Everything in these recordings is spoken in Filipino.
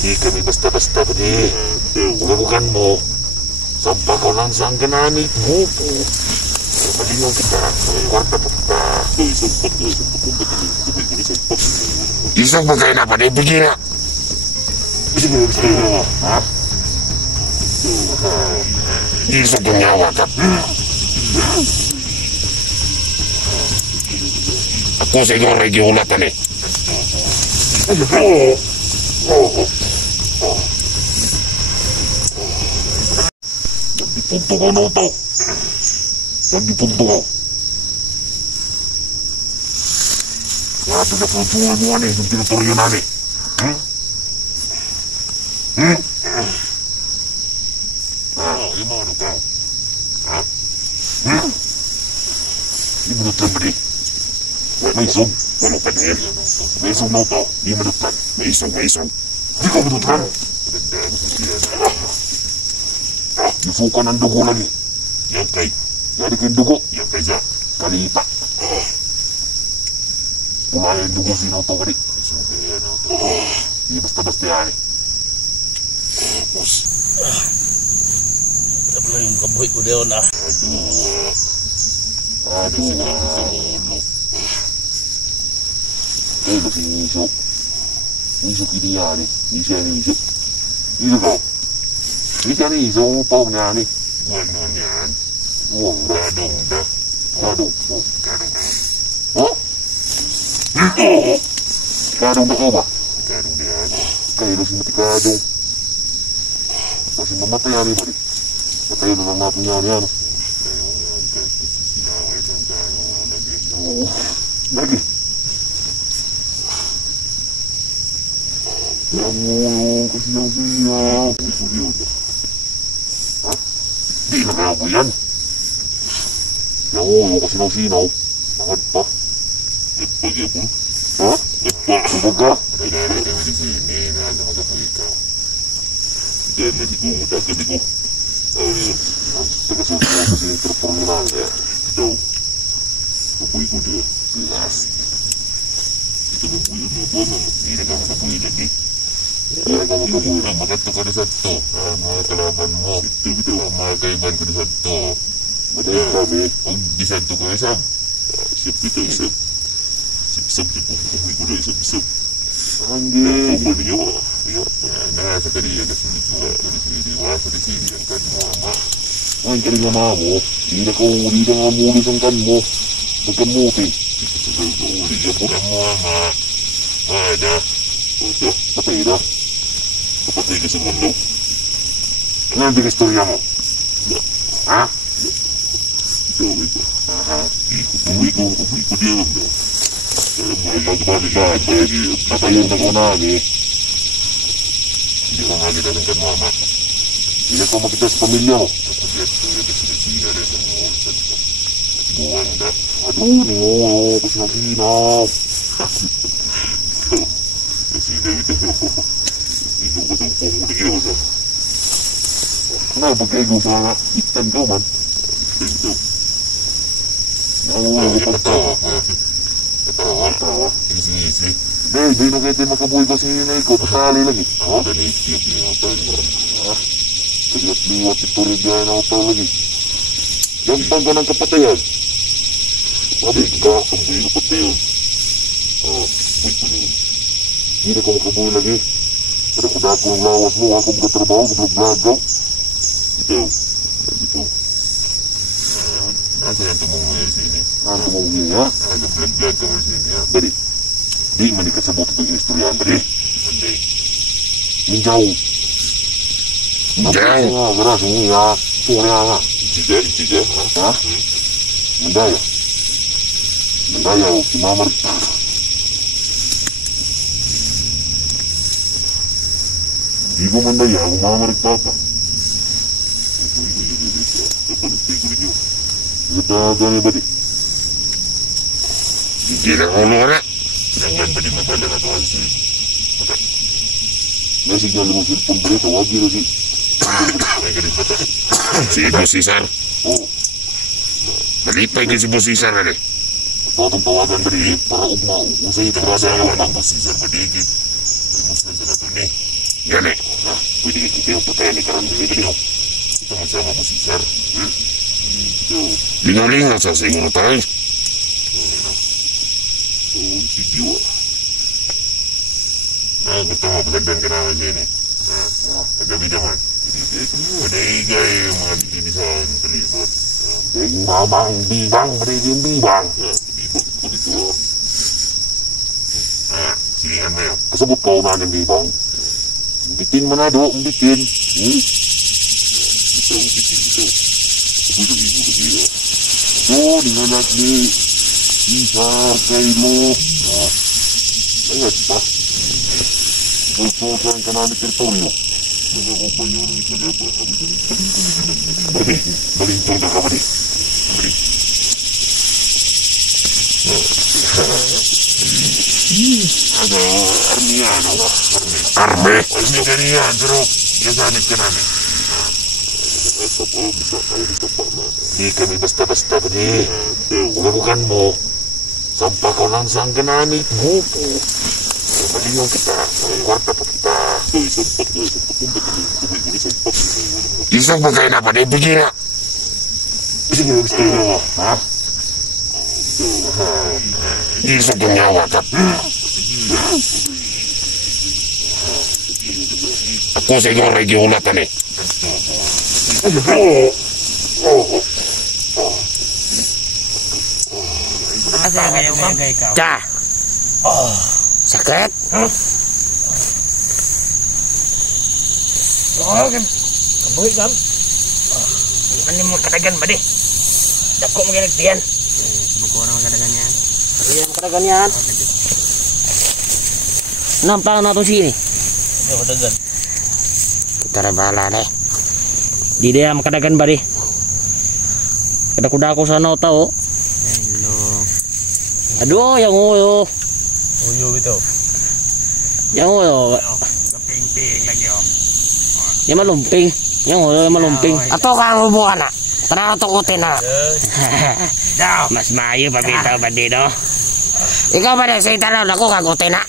Di kami basta-basta pwede. Ularukan mo. Sampa ko lang sa hangganamit mo po. Malingaw kita. Sa kwarta pa kita. Isang bagay na pa na ibigay na. Ha? Isang ganyawa ka. Ako siguro ay giulatan eh. Nagdipunto ko na ito. Nagdipunto ko. Lahat na pulutuhan mo ano eh, nung tinuturyo namin. Yung mga ano ka? Di minutlan ba di? May isog. Wala pa niya. May isog na ito. Di minutlan. May isog. Di ko minutlan. Yusukan ang dugo lagi. Yan kay. Yari kayong dugo. Yan kay sa kalipa. Pulaya yung dugo sinaw ito kari. Di basta-basta yan eh. Tapos. Wala pala yung kabuhay ko doon ah. Aduh. Kasi nisok. Nisok ini yan eh. Nisok. Nisok ko. Nisok nisok mo pa niyan eh. Ano niyan? Kadong ba? Kadong po. Kadong ba? Oh? Kadong ba ko ba? Kadong niyan. Kailo si mati kadong. Kasi mamatay yan eh ba di? Matay na lang natin yan yan. Lagi. Namu, kasiyaw-siyaw. Ha? Di na kaya po yan. Namu, kasiyaw-siyaw. Nakad pa. Nagpag-ipon. Ha? Nagpag ka? Kailangan kami di sini. Nakad ako ikaw. Diyan na di ko. Mutagad di ko. Taga-susunod kasi yung terpon na nga. Ito. Kapoy ko dia. Yes. Ito na po yun. Hindi na kami kapoy lagi. Hindi na kami kapoy. Magato ka na sa ito. Mga kalaban mo. Ito. Mga kaiban ko na sa ito. Madaling kami. Pag disanto ko isang. Isip ito isip. Isip po. Kapoy ko na isip. Anggay. Kapoy niyo. Nasa kariya kasi ito. Sa sini ang kan mo ama. Ang kariya mo. Hindi na nga mulis ang kan mo. Pagkamuti. Uli ka po ang mga ada. Patay na. Kapatay ka sa mundo. Ano ang istorya mo? Ha? Ikaw ito. Kupuwi ko diyan. Magbalik-balik. Patayon na ko namin. Hindi ko makita ng kan mama. Hindi ko makita sa pamilya mo. Buwan na. Aduh, kesinap. Kesinap itu. Itu ko sa pong dia sa. Kenapa kayak gue sangat ikan kau man? Itu. Tawa. Ini sih. Deh, nak kita makaboy ko sini na ikut kali lagi. Oh, dan itu yang apa ini? Liwat itu rin na apa lagi? Gampang ka ng kapatayan. Sabi ka, kambuy ko pati yun. Kambuy ko yun. Hindi na ko makabuy lagi. Pero kung dako ang lawas mo, ako magkatrabaho, magblagaw. Ito. Ito. Nasa yan tumungi sini. Nasa tumungi ha? Nagblaglag ka mo sini ha? Dali. Di, manikat sa buto itong istoryan. Dali. Dali. Minjaw. Minjaw. Nga, garas, hindi ha. Suri ha nga. Ichiga. Ha? Mandaya. Mandaya, si Mama Rita. Di ko mandaya, kung Mama Rita pa. Ito gani ba di? Hindi na ko lora. Nangan ba di mabala na doon si... May signal mo cellphone ba ito? Wag yun si... May ganit ba ito? Si Ibo Cesar. Oo. Nalipay ka si Ibo Cesar na rin. Patong tawagan ba rin para ugma. Kung sa'yo ito rasa ang Ibo Cesar ba di? Ay muslim sa nato ni. Yan eh. Pwede kita yung patayan ni Karang Bili Bili. Ito ang sama mo si Sir. Lingalingan sa inyo na tayo. So, si Diwa. Gusto mo, pagandang ka naman dyan eh. Kagabi naman. Padaigay yung mga dinisan palibot. Bibang, bibang, bibang. Bibang ko dito. Silihan mo yun. Kasabot ka una ng bibang. Bitin mo na do, bitin. Bitaw. Apoy lagi. So, ninganak ni Isar kay mo. Ayat pa. Pulsosan ka na ni teritoryo. Nagkakupay nyo ng isa na pa. Balintong na ka ba ni? Armiano ka. Arme ganyan, pero gagamit ka namin. Di kami basta-basta pa di. Ulabukan mo. Sampa ko lang saan ka namin. Gupo. Maliyaw kita. Kwarta pa kita. Isang bagay na pa di. Bigyan na. Sige, gusto nyo. Ha? Isang kunyawa ka. Ako sa inyo rin giulatan eh. Ka. Sakit? Kabuhi kam. Ano mo katagan ba di? Dako mo ginagtiyan. Buko na kadagan yan. Ayan mo katagan yan. Nampang na ito sini. Hindi ako dagan. Kita na bahala na eh. Di dia makadagan ba di? Kadako-dako sa ano tao. Hello. Aduh, yang uyo. Uyo ito. Yang uyo. Kaping-ping lagi oh. Yang malumping. Yang uyo yang malumping. Ato kang ubuan na. Para tukutin na. Daw. Mas maayo pa bitaw ba di no? Ikaw ba di? Sa italaw na ko kagutin na.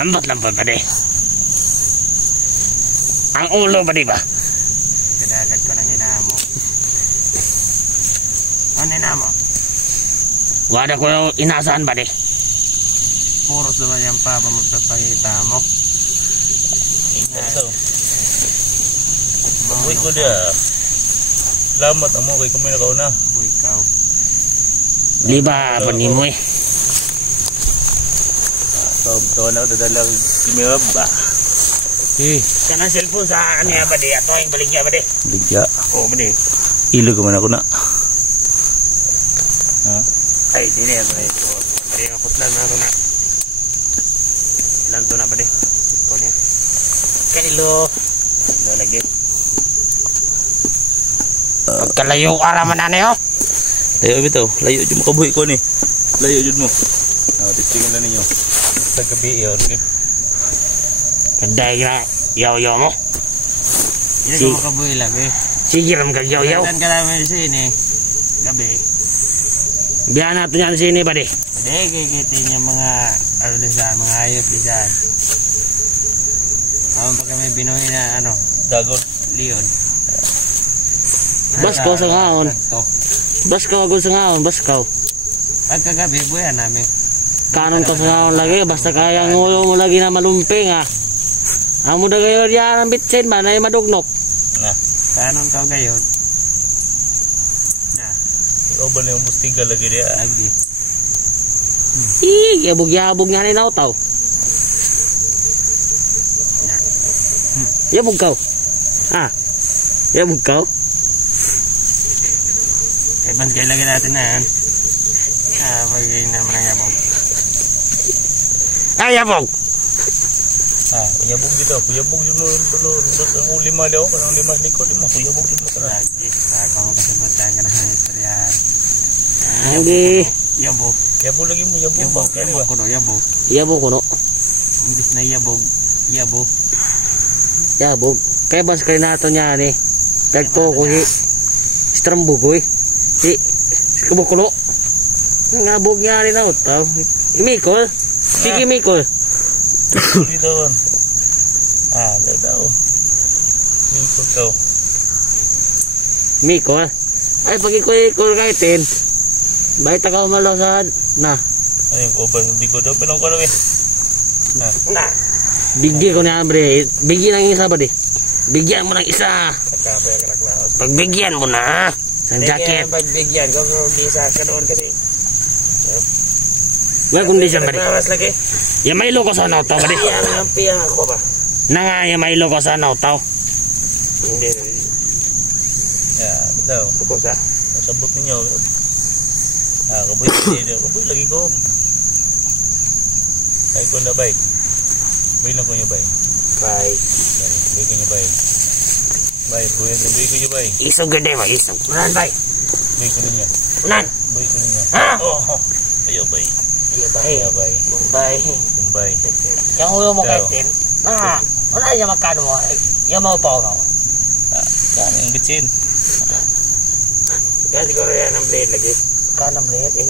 Ambot lang pa di. Ang ulo ba di ba? Kadagat ko ng inamo. Ano inamo? Wala ko inasaan ba di? Puros naman yan pa magpapakita mo. Ito. Kabuhi ko dia. Salamat ang mo kay kami na kauna. Kabuhi ikaw. Liba pa ni mo eh. Taon na dadalang kimera ba? Kanang cellphone sa ano ba di? Ato yung baligya ba di? Ligya. Oo ba di? Ilo ko man ako na. Ha? Ay, di na yan. Bari nga putlan na ito na. Ilan to na ba di? Ito niya. Kailo. Ilo lagi. Pagkalayo ka naman na niyo. Layo bitaw. Layo dyan mo kabuhi ko ni. Layo dyan mo. Testingan na ninyo. Sa gabi yun. Kanday na yaw-yaw mo. Hindi ko makabuhi lagi. Sige ram kag yaw-yaw. Saan ka namin sini? Gabi. Biyan natin yan sini ba di? Hindi, kikitin yung mga ano diyan, mga ayot diyan. Awan pa kami binuhi na ano? Dagot. Leon. Baskaw sa ngaon. Baskaw agad sa ngaon, baskaw. Pagkagabi, buya namin. Kanon to sa ngaon lagi, basta kaya ngulo mo lagi na malumping ha. Amo na kayo diyan ang bitsin ba na madugnok. Na. Kanon ka gayon. Na. Ikaw ba na yung bustiga lagi dia? Lagi. Yabog-yabog nga ni nautaw. Yabog ka. Ha? Yabog ka. Eh, banskay lagi natin na yan. Pagiging naman ang yabog. Ay, yabog! Yabog dito. Kuyabog yun mo tulo. Ang lima daw. Kanang lima likod mo. Kuyabog yun mo ka na. Lagi. Ako mo kasabutan ka na ng istorya. Hindi. Yabog. Yabog lagi mo. Yabog. Yabog ko no. Yabog. Yabog ko no. Imbis na yabog. Yabog. Yabog. Kaya banskay nato niya ni. Tagto ko si Strambugoy. Si Kubukulo. Ngabog niya rin ako. Mikol. Sige Mikol. Dito. daw. Mikol daw. Mikol? Ay, pag-ikol kaitin. Bahay taka umalasan. Na. Ano yung open? Hindi ko daw pinang ko na eh. Na. Bigyan ko na, bre. Bigyan ng isa ba di? Bigyan mo ng isa. Pagbigyan mo na. Sa jacket. Pagbigyan ko di sa kanon kasi. Wala kondisyon ba di? Naglawas lagi. Yung may loko sa nautaw ba di? Ang piyang ako ba? Na nga, yung may loko sa nautaw. Hindi. Daw. Pukos sabot ninyo. Kaboy lagi ko. Ay ko na bay. Bay na ko nyo bay. Bay ko nyo bay. Bay ko nyo bay. Isog gede mo, isog. Unan bay. Bay ko ninyo. Unan. Bay ko ninyo. Ha? Ayaw bay. Ayaw bay. Kumbay. Yang ulo mo kaitin. Na, wala yung magkano mo. Yung mo pa ako. Saan yung bitsin? Kasi siguro yan ang blade lagi. Kanang blade. Yan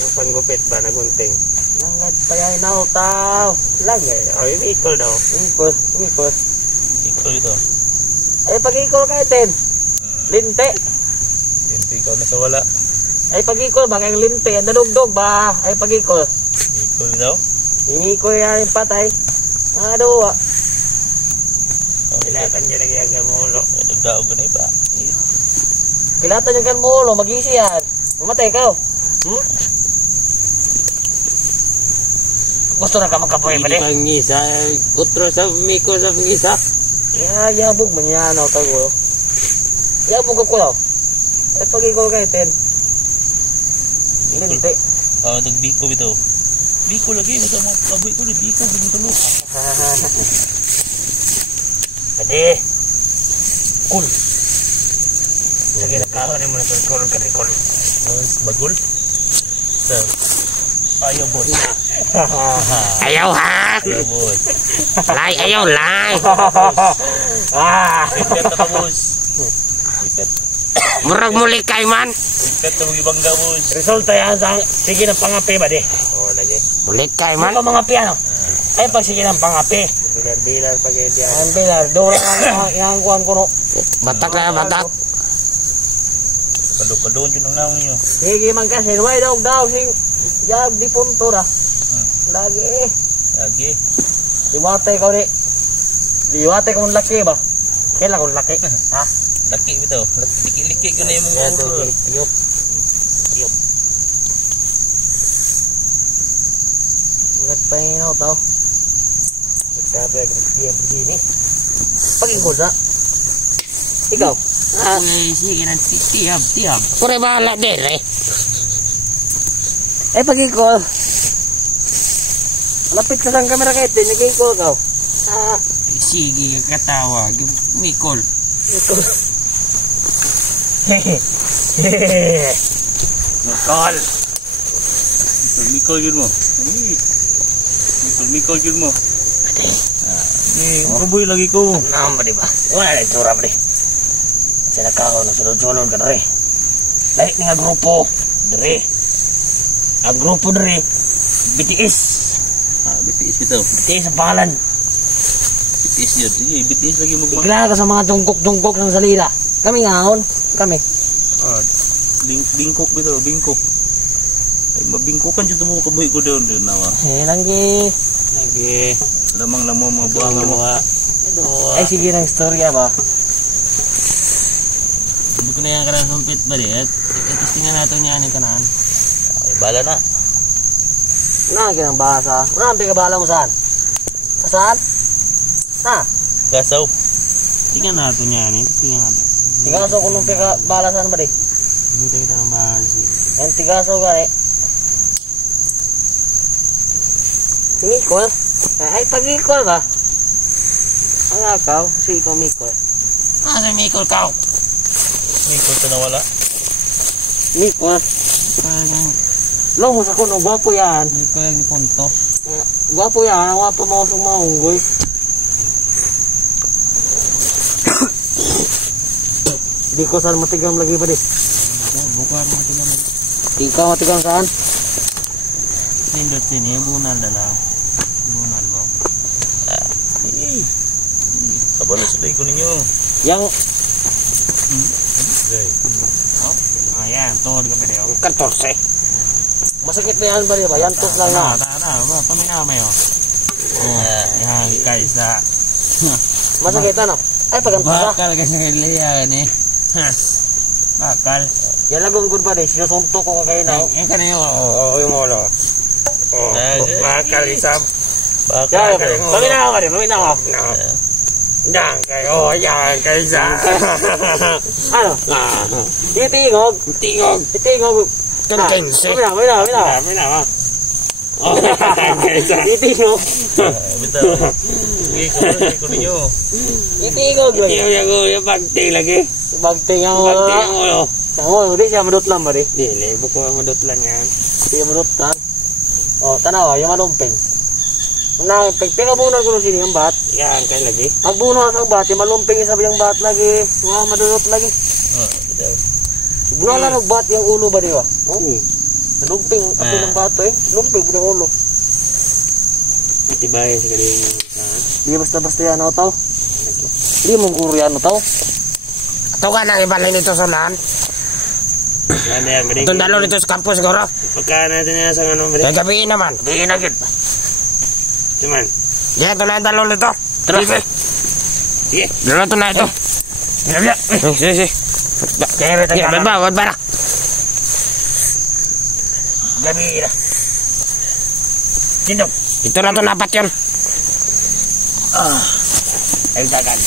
yung panggupit ba na gunting. Nangat pa yan na utaw. Lagi. O yung equal daw. Ikol. Ikol ito. Ay pag-ikol kaitin. Linte. Linte ikaw na sa wala. Ay pag-ikol ba kayong linte. Ang dalugdog ba? Ay pag-ikol. Ikol daw? Imikol yan yung patay. Aduh. Kilatan dyan lagi ang gamulo. Nagdaog ka na iba. Kilatan yung kan mo lo. Mag-isi yan. Mamatay ka. Gusto na ka magkapoy ba di? Hindi pang isa. Utro sa miko sa pangisa. Yabog man yan. Tago. Yabog ako daw. At pag-ikol kaitin. Linte. Nagbiko ito. Biko lagi. Masa mga kaboy ko na biko. Biko tulo. Pwede. Cool. Sige, nagkakaroon mo na sa cool ka rin. Cool. Bagol? So, ayaw boss. Ayaw ha? Ayaw boss. Lay, ayaw lay. Sipet na ka boss. Sipet. Murag muli kay man. Sipet na mga ibang boss. Resulta yan sa sige ng pangapi ba di? Oo lagi. Muli kay man. Ano mga piano? Ay pag sige ng pangapi. Bilar pag yan. Ang bilar. Doon ang kuhan ko no. Batak na batak. Kaldo-kaldoon yun ang naong niyo. Sige man kasi. Why daw sing yag di punto ra. Lagi. Lagi. Liwatay ka ulit. Liwatay kung laki ba? Kailan kung laki? Ha? Laki ito. Liki-liki ka na yung mga Yan to. ulo. Tiyop. Ingat pa yun tao. Nagkabay ang tiyop sini. Pag-ikol sa. Ikaw? Sige ng tiyab. Pure bahala din eh. Eh pag-ikol. Lapit ka sa kamera kahit din. Nag-ikol ka. Sige katawa. Mikol. Ikol. Mikol. Mikol yun mo. Mikol yun mo. Kaboy lagi ko. Naam ba diba? Wala na itura ba di? Sila kao na sulod-sulod ka rin. Lahat nga grupo. Dari. Ang grupo dari. BTS. BTS ito. BTS ang pangalan. BTS yun. Sige, BTS lagi mo. Ikilala ka sa mga tungkok-tungkok ng salida. Kami ngaon. Kami. Bingkok ito. Bingkok. Ay, mabingkokan dito mo kaboy ko doon. Nawa. Langgi. Lamang na mo mga buhang mo. Ay sige ng istorya ba? Hindi ko na yan karang sumpit ba di? Ito tingnan natin niya ni kanan. Ay, bala na. Una ka ng bahasa. Una ang pigabala mo saan? Saan? Ha? Gasaw. Tingnan natin niya ni. Tingnan natin. Tigaso ko nung pigabala saan ba di? Hindi tayo ng bahasa. Ang tigaso ka eh. Mikol? Ay pag-ikol ba? Ang akaw, si ikaw Mikol. Sa Mikol ka. Mikol ito nawala. Mikol? Lo mo sa kuno, gwapo yan. Mikol yung punto. Gwapo yan, gwapo mo sa maunggoy. Di ko saan matigam lagi ba di? Bukan matigam. Ikaw matigam saan? Pindot sini, bunal dala. Bunal ba? Apa na sudah ikut ninyo? Yang Okay. Ayan, tuhod ka pa rin. 14. Masakit na yan ba rin ba? Yan tos lang na. Paminaw mayo. Yan, kaysa. Masakit ano? Ay, paganto ka. Bakal kasi kailangan eh. Bakal. Yan lang kung good ba rin. Sinusuntok ko kayo na. Yan ka na yun. Yung ulo. Bakal isam. Yan, paminaw ka rin. Paminaw ka. Yan kayo. Yan kaysa. Ano? Itingog. Tingog. Itingog. Kankense. Paminaw. Paminaw. Itingog. Bitaw. Okay, kamu ikut ninyo. Itingog. Yung bagting lagi. Bagting ang Bagting ang ulo. Ang di siya madot lang ba rin? Dili, buko ang madot lang yan. Hindi madot lang. O, tanawa, yung malumping. Muna, pagpingabunan ko nung sini ang bat. Yan, kayo lagi. Magbuno sa bat, yung malumping isa yung bat lagi. Mga madunot lagi. Bitaw. Buno lang ng bat yung ulo ba diba? Oh, Hmm. lumping, ato ng bato eh. Lumping po yung ulo. Matibay sa galing. Hindi basta-basta yan ako tao. Hindi mong Koreano tao. Ito ka nang ibalay nito sa ulan. Ano yan, galing. Itong dalo nito sa campus siguro. Pagka natin yan sa ano, Kaya gabihin naman. Gabihin na gid. Cuman. Yan, ito na yung dalo nito. Tara. Sige. Dalo ito na ito. Sige. Kaya ba? Gabi na. Ito na ito, napat yun. Ay, dagan.